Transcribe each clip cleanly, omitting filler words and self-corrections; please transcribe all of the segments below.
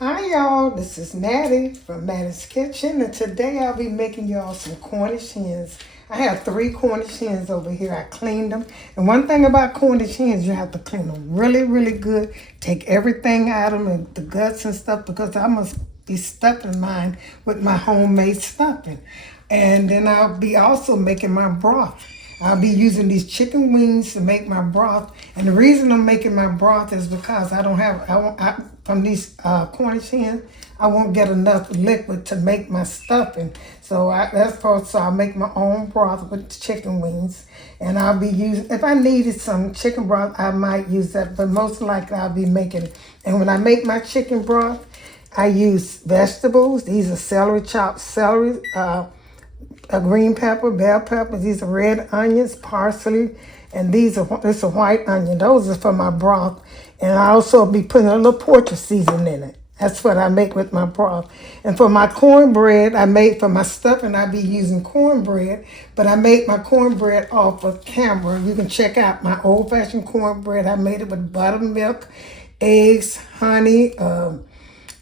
Hi y'all, this is Mattie from Mattie's Kitchen, and today I'll be making y'all some Cornish hens. I have 3 Cornish hens over here. I cleaned them. And one thing about Cornish hens, you have to clean them really good. Take everything out of them and the guts and stuff because I must be stuffing mine with my homemade stuffing. And then I'll be also making my broth. I'll be using these chicken wings to make my broth. And the reason I'm making my broth is because from these Cornish hens, I won't get enough liquid to make my stuffing. So I'll make my own broth with the chicken wings. And I'll be using, if I needed some chicken broth, I might use that, but most likely I'll be making it. And when I make my chicken broth, I use vegetables. These are chopped celery, a green pepper, bell pepper. These are red onions, parsley, and this a white onion. Those are for my broth. And I also be putting a little Poultry seasoning in it. That's what I make with my broth. And for my cornbread, I made for my stuffing, I be using cornbread, but I made my cornbread off of camera. You can check out my old-fashioned cornbread. I made it with buttermilk, eggs, honey,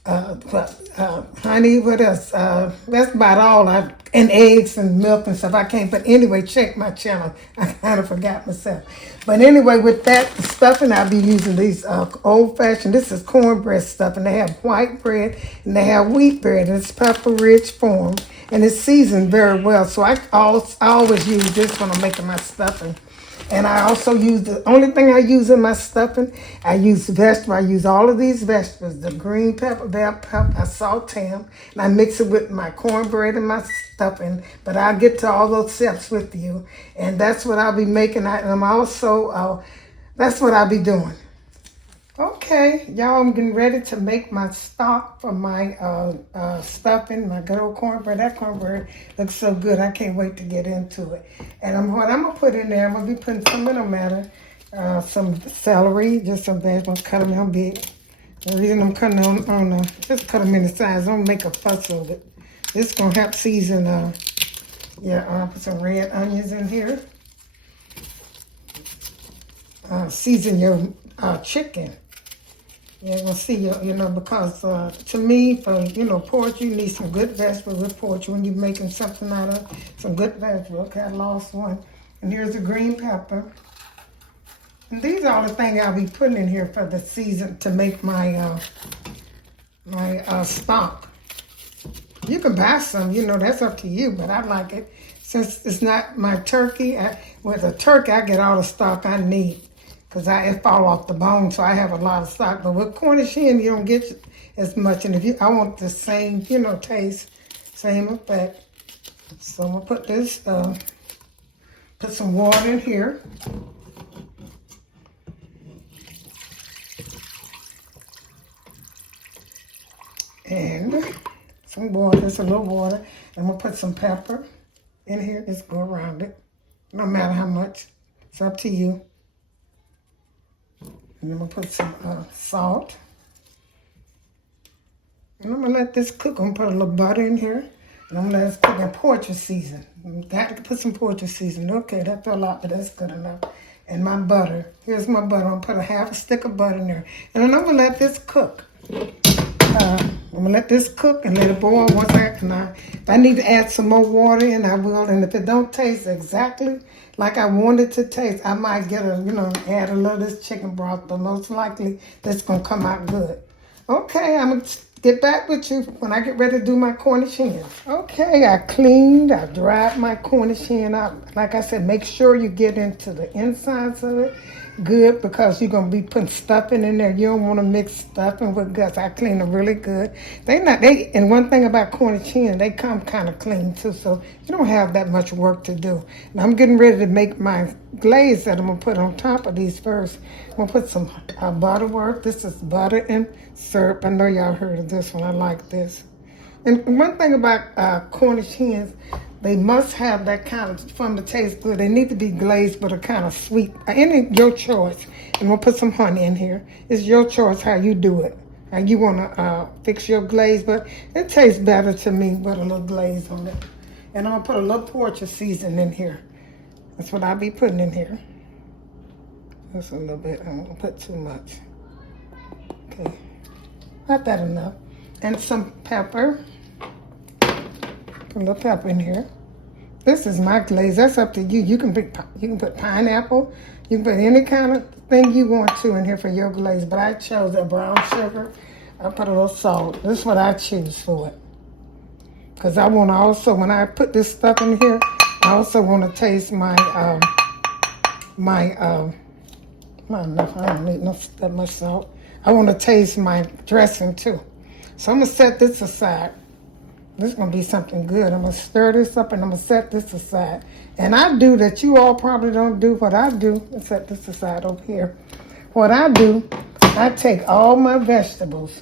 honey, what else? That's about all. And eggs and milk and stuff. I can't, but anyway, check my channel. I kind of forgot myself. But anyway, with that stuffing, I'll be using these old-fashioned, this is cornbread stuffing. They have white bread and they have wheat bread. It's pepper-rich form and it's seasoned very well. So I always use this when I'm making my stuffing. And I also use, the only thing I use in my stuffing, I use vegetables. I use all of these vegetables, the green pepper, bell pepper, I saute them, and I mix it with my cornbread and my stuffing. But I'll get to all those steps with you. And that's what I'll be making. That's what I'll be doing. Okay, y'all, I'm getting ready to make my stock for my stuffing, my good old cornbread. That cornbread looks so good. I can't wait to get into it. And what I'm going to put in there, I'm going to be putting some, it don't matter, some celery, just some vegetables, cut them in big. The reason I'm cutting them just cut them in the size. Don't make a fuss of it. This is going to help season, put some red onions in here. Season your chicken. Yeah, we'll see, because to me, for, poultry, you need some good vegetables with poultry when you're making something out of some good vegetables. Okay, I lost one. And here's the green pepper. And these are all the things I'll be putting in here for the season to make my stock. You can buy some, that's up to you, but I like it. Since it's not my turkey, with a turkey, I get all the stock I need. Because it fall off the bone, so I have a lot of stock. But with Cornish hen, you don't get as much. And I want the same, taste, same effect. So I'm going to put this, put some water in here. And some water, just a little water. I'm going to put some pepper in here. Just go around it. No matter how much. It's up to you. And I'm going to put some salt. And I'm going to let this cook. I'm going to put a little butter in here. And I'm going to put that Poultry season. Got to put some Poultry season. Okay, that fell out, but that's good enough. And my butter. Here's my butter. I'm going to put a half a stick of butter in there. And then I'm going to let this cook. I'm going to let this cook and let it boil once if I need to add some more water in, I will. And if it don't taste exactly like I want it to taste, I might add a little of this chicken broth, but most likely that's going to come out good. Okay, I'm going to get back with you when I get ready to do my Cornish hen. Okay, I dried my Cornish hen out. Like I said, make sure you get into the insides of it good because you're going to be putting stuffing in there. You don't want to mix stuffing with guts. I clean them really good. And one thing about Cornish hen, they come kind of clean too, so you don't have that much work to do. Now I'm getting ready to make my glaze that I'm going to put on top of these first. I'm going to put some Butterworth. This is butter and syrup. I know y'all heard of this one. I like this. And one thing about Cornish hens, they must have that kind of, for them to taste good, they need to be glazed with a kind of sweet, your choice. And we'll put some honey in here. It's your choice how you do it. How you want to fix your glaze, but it tastes better to me with a little glaze on it. And I'm going to put a little Poultry seasoning in here. That's what I'll be putting in here. Just a little bit. I won't put too much. Okay. Not that enough. And some pepper. Put a little pepper in here. This is my glaze. That's up to you. You can put pineapple. You can put any kind of thing you want to in here for your glaze. But I chose a brown sugar. I put a little salt. This is what I choose for it. Because I want to also, when I put this stuff in here, I also want to taste my, not enough. I don't need that much salt. I want to taste my dressing too. So I'm going to set this aside. This is going to be something good. I'm going to stir this up and I'm going to set this aside. And I do that you all probably don't do. What I do, let's set this aside over here. What I do, I take all my vegetables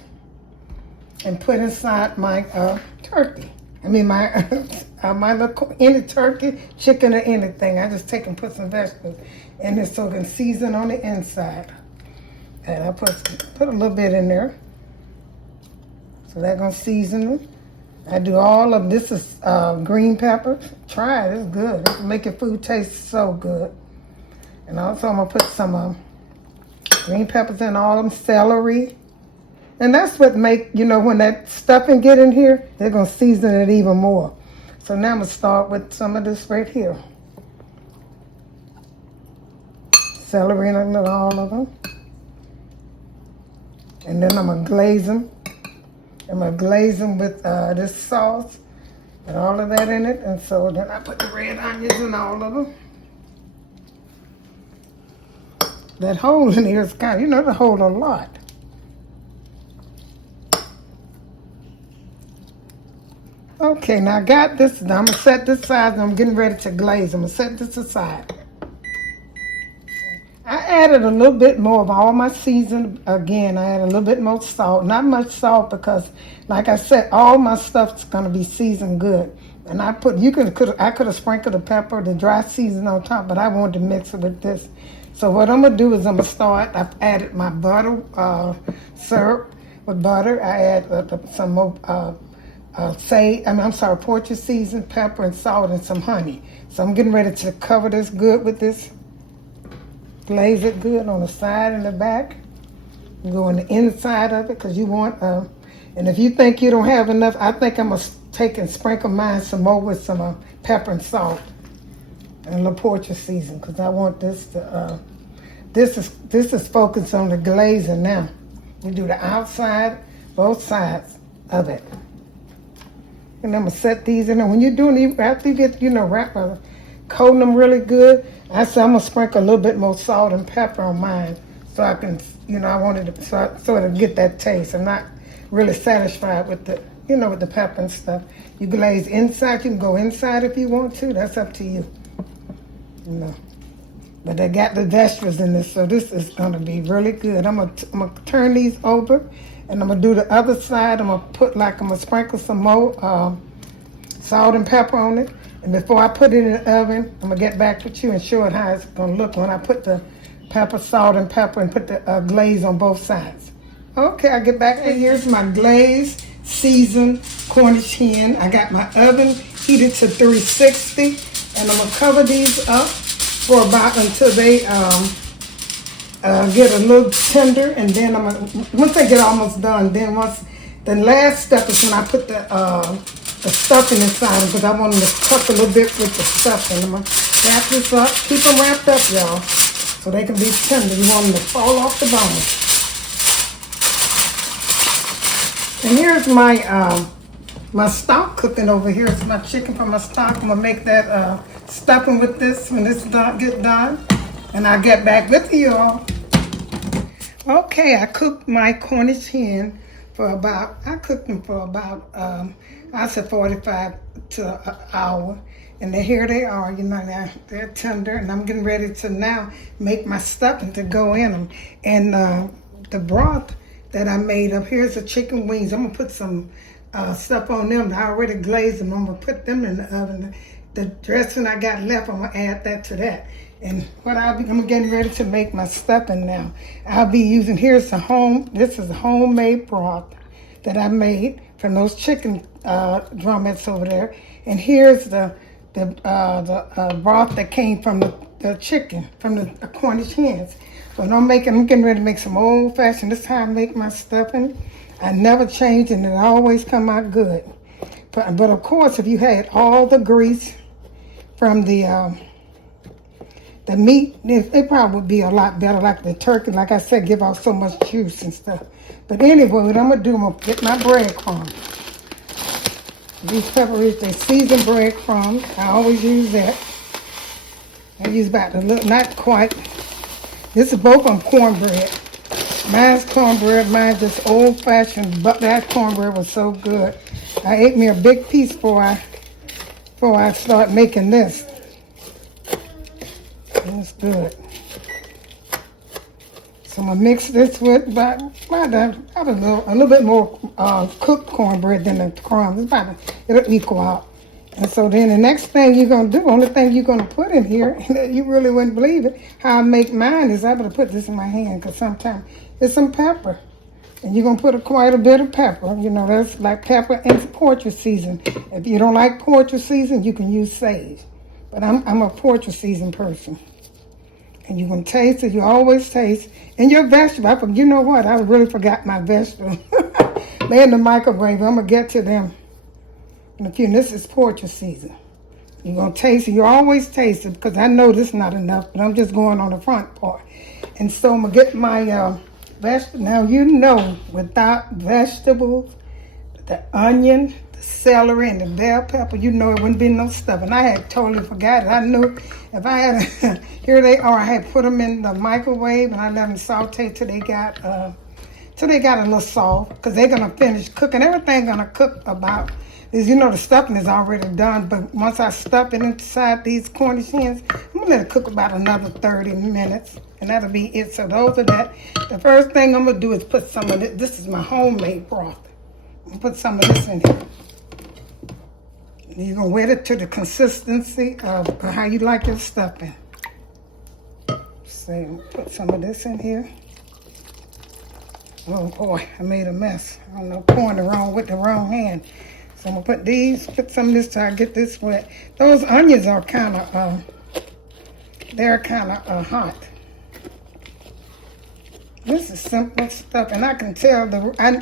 and put inside my turkey. I mean my any turkey, chicken, or anything. I just take and put some vegetables in it so it can season on the inside. And I put a little bit in there. So that's going to season it. I do all of this is green peppers. Try it, it's good. It'll make your food taste so good. And also I'm gonna put some green peppers in all of them, celery. And that's what make, when that stuffing get in here, they're gonna season it even more. So now I'm gonna start with some of this right here. Celery and all of them. And then I'm gonna glaze them. I'm going to glaze them with this sauce and all of that in it. And so then I put the red onions in all of them. That hole in here is kind of, the hole a lot. Okay, now I got this. Now I'm going to set this aside and I'm getting ready to glaze. I'm going to set this aside. I added a little bit more of all my seasoning. Again, I added a little bit more salt. Not much salt because, like I said, all my stuff's going to be seasoned good. And I could have sprinkled the pepper, the dry season on top, but I wanted to mix it with this. So what I'm going to do is I'm going to start. I've added my butter syrup with butter. I add some more Poultry season, pepper and salt and some honey. So I'm getting ready to cover this good with this. Glaze it good on the side and the back. You go on the inside of it because you want, and if you think you don't have enough, I think I'm going to take and sprinkle mine some more with some pepper and salt and a little Poultry season because I want this to, this is focused on the glazing now. You do the outside, both sides of it. And I'm going to set these in there. When you're doing these, after you get, coating them really good, I said I'm going to sprinkle a little bit more salt and pepper on mine so I can, I wanted to, so it'll get that taste. I'm not really satisfied with the, with the pepper and stuff. You glaze inside, you can go inside if you want to. That's up to you. But they got the vegetables in this, so this is going to be really good. I'm going to turn these over, and I'm going to do the other side. I'm going to sprinkle some more salt and pepper on it. And before I put it in the oven, I'm going to get back with you and show it how it's going to look when I put the salt and pepper and put the glaze on both sides. Okay, I get back. Here's my glazed, seasoned Cornish hen. I got my oven heated to 360, and I'm going to cover these up for about until they get a little tender. And then once they get almost done, then the last step is when I put the stuffing inside because I want them to cook a little bit with the stuffing. I'm going to wrap this up. Keep them wrapped up, y'all, so they can be tender. You want them to fall off the bone. And here's my stock cooking over here. It's my chicken from my stock. I'm going to make that stuffing with this when this get done. And I'll get back with you all. Okay, I cooked my Cornish hen I cooked them for about, I said 45 to an hour. And here they are, they're tender. And I'm getting ready to now make my stuffing to go in them. And the broth that I made up, here's the chicken wings. I'm going to put some stuff on them. I already glazed them. I'm going to put them in the oven. The dressing I got left, I'm going to add that to that. And I'm getting ready to make my stuffing now. I'll be using, this is a homemade broth that I made from those chicken drumettes over there. And here's the broth that came from the chicken, from the Cornish hens. So I'm getting ready to make some old-fashioned. This is how I make my stuffing. I never change, and it always come out good. But of course, if you had all the grease from the meat, it probably would be a lot better. Like the turkey, like I said, give off so much juice and stuff. But anyway, what I'm gonna do, I'm gonna get my breadcrumbs. These peppers, they seasoned breadcrumbs. I always use that. I use about a little, not quite. This is both on cornbread. Mine's cornbread, mine's just old-fashioned, but that cornbread was so good. I ate me a big piece before I start making this. It's good. So I'm gonna mix this with about a little bit more cooked cornbread than the crumbs. It'll equal out. And so then the next thing you're gonna do, only thing you're gonna put in here, you really wouldn't believe it, how I make mine is I'm gonna put this in my hand because sometimes it's some pepper. And you're gonna put quite a bit of pepper. You know, that's like pepper and poultry season. If you don't like poultry season, you can use sage. But I'm a poultry season person. And you're going to taste it. You always taste. And your vegetable, you know what? I really forgot my vegetables. They're in the microwave. I'm going to get to them in a few. And this is poultry season. You're going to taste it. You always taste it because I know this is not enough, but I'm just going on the front part. And so I'm going to get my vegetables. Now, you know, without vegetables, the onion, the celery, and the bell pepper, you know it wouldn't be no stuff. And I had totally forgot it. I knew if I had, here they are, I had put them in the microwave and I let them saute till they got a little soft because they're going to finish cooking. Everything's going to cook about, is you know the stuffing is already done, but once I stuff it inside these Cornish hens, I'm going to let it cook about another 30 minutes. And that'll be it. So those are that. The first thing I'm going to do is put some of this. This is my homemade broth. I'm going to put some of this in here. You're going to wet it to the consistency of how you like your stuffing. So put some of this in here. Oh boy, I made a mess. I don't know, pouring with the wrong hand. So I'm going to put some of this till I get this wet. Those onions are kind of, they're kind of hot. This is simple stuff, and I can tell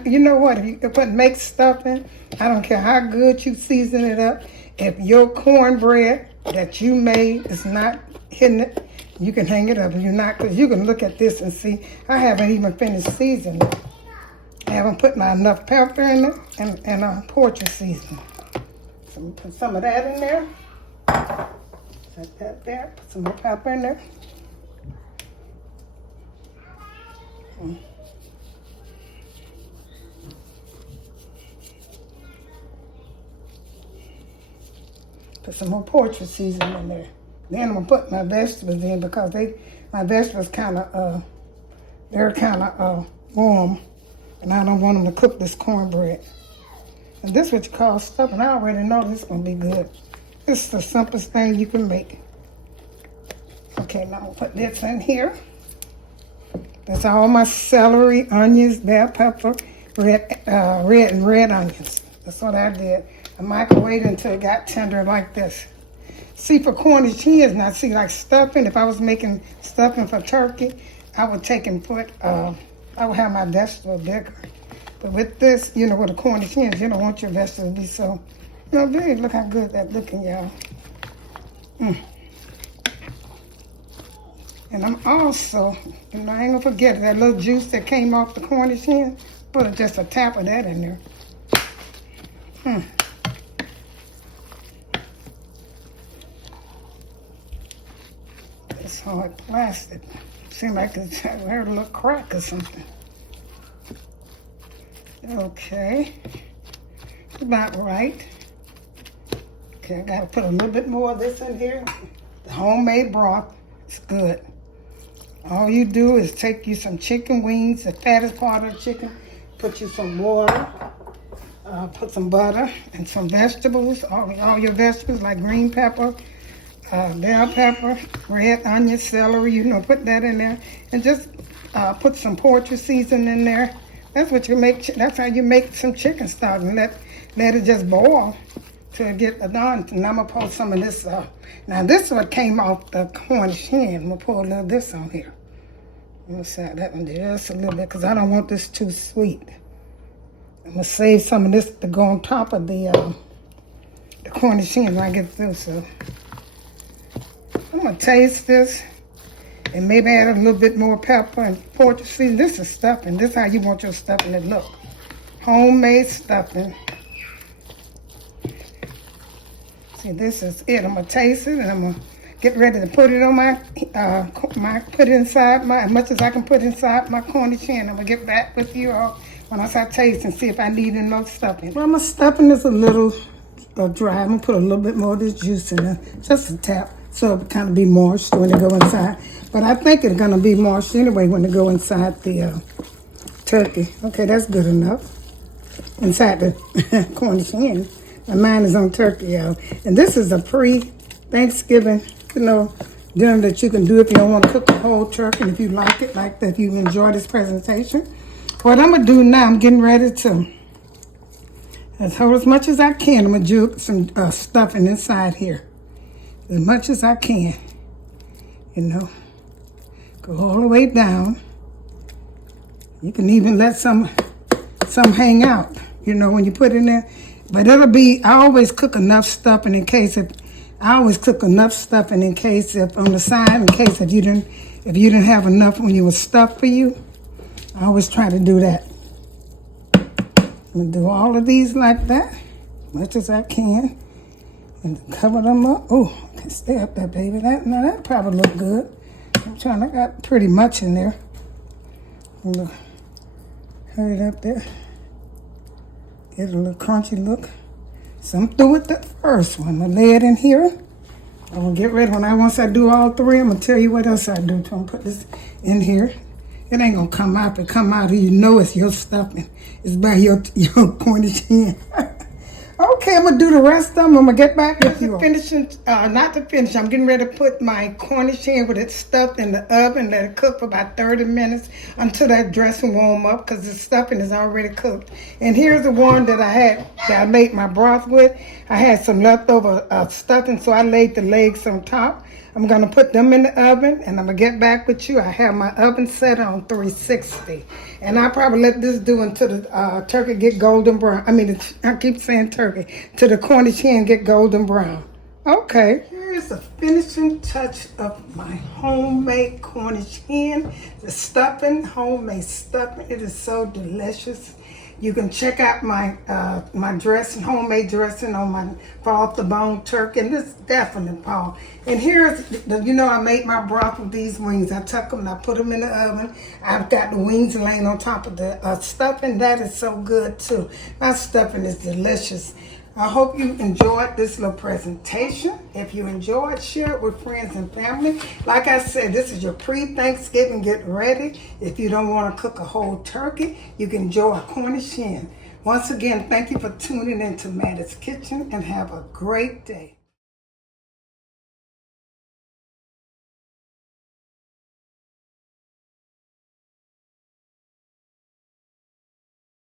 you know what, if you make stuffing, I don't care how good you season it up, if your cornbread that you made is not hitting it, you can hang it up. If you're not, because you can look at this and see, I haven't even finished seasoning it. I haven't put enough pepper in it and poultry seasoning. So I'm going to put some of that in there. Set that there, put some more pepper in there. Put some more poultry seasoning in there. Then I'm gonna put my vegetables in because my vegetables they're kind of warm, and I don't want them to cook this cornbread. And this is what you call stuffing. I already know this is gonna be good. This is the simplest thing you can make. Okay, now I'll put this in here. That's all my celery, onions, bell pepper, red onions. That's what I did. I microwaved until it got tender like this. See, for Cornish hens, now see, like stuffing, if I was making stuffing for turkey, I would take and put, I would have my vegetables bigger. But with this, you know, with the Cornish hens, you don't want your vegetables to be so, you know, big. Look how good that's looking, y'all. And I'm also, you know, I ain't gonna forget that little juice that came off the Cornish hen. Put just a tap of that in there. It's hard plastic. Seems like it's heard a little crack or something. Okay, about right. Okay, I gotta put a little bit more of this in here. The homemade broth, it's good. All you do is take you some chicken wings, the fattest part of the chicken, put you some water, put some butter and some vegetables, all your vegetables like green pepper, bell pepper, red onion, celery, you know, put that in there. And just put some poultry seasoning in there. That's what you make, that's how you make some chicken stock. And let it just boil till it get done. And I'm gonna pour some of this, now this is what came off the Cornish hen. I'm gonna pour a little of this on here. I'm gonna set that one there just a little bit because I don't want this too sweet. I'm gonna save some of this to go on top of the Cornish hen when I get through. So I'm gonna taste this and maybe add a little bit more pepper and poultry seasoning. This is stuffing. This is how you want your stuffing to look. Homemade stuffing. See, this is it. I'm gonna taste it and I'm gonna get ready to put it on put it inside as much as I can put inside my Cornish hen. I'm gonna get back with you all when I start tasting and see if I need any more stuffing. Well, my stuffing is a little dry. I'm gonna put a little bit more of this juice in there, just a tap, so it kind of be moist when it go inside. But I think it's gonna be moist anyway when it go inside the turkey. Okay, that's good enough. Inside the Cornish hen. And mine is on turkey, y'all. And this is a pre-Thanksgiving, dinner that you can do if you don't want to cook a whole turkey. And if you like it, like that, if you enjoy this presentation. What I'm going to do now, I'm getting ready to, as much as I can, I'm going to do some stuffing inside here. As much as I can, Go all the way down. You can even let some hang out, when you put it in there. But I always cook enough stuffing in case if on the side, in case if you didn't have enough when you were stuffed for you. I always try to do that. I'm gonna do all of these like that, as much as I can, and cover them up. Oh, can stay up there, baby. That probably look good. I got pretty much in there. I'm gonna hurry it up there. Get a little crunchy look. So I'm through with the first one. I'm gonna lay it in here. I'm gonna get ready. Once I do all three, I'm gonna tell you what else I do. I'm gonna put this in here. It ain't gonna come out. If it come out, it's your stuffing. It's by your Cornish hen. Okay, I'm gonna do the rest of them. I'm gonna get back with you. Not to finish. I'm getting ready to put my Cornish hen with it stuffed in the oven. Let it cook for about 30 minutes until that dressing warm up, because the stuffing is already cooked. And here's the one that I made my broth with. I had some leftover stuffing, so I laid the legs on top. I'm gonna put them in the oven, and I'm gonna get back with you. I have my oven set on 360, and I'll probably let this do until the turkey get golden brown. I keep saying turkey, till the Cornish hen get golden brown. Okay, here's the finishing touch of my homemade Cornish hen. The stuffing, homemade stuffing. It is so delicious. You can check out my dressing, homemade dressing on my fall off the bone turkey, and this is definitely fall. And here's I made my broth with these wings. I took them and I put them in the oven. I've got the wings laying on top of the stuffing. That is so good too. My stuffing is delicious. I hope you enjoyed this little presentation. If you enjoyed, share it with friends and family. Like I said, this is your pre-Thanksgiving get ready. If you don't want to cook a whole turkey, you can enjoy a Cornish hen. Once again, thank you for tuning into Mattie's Kitchen, and have a great day.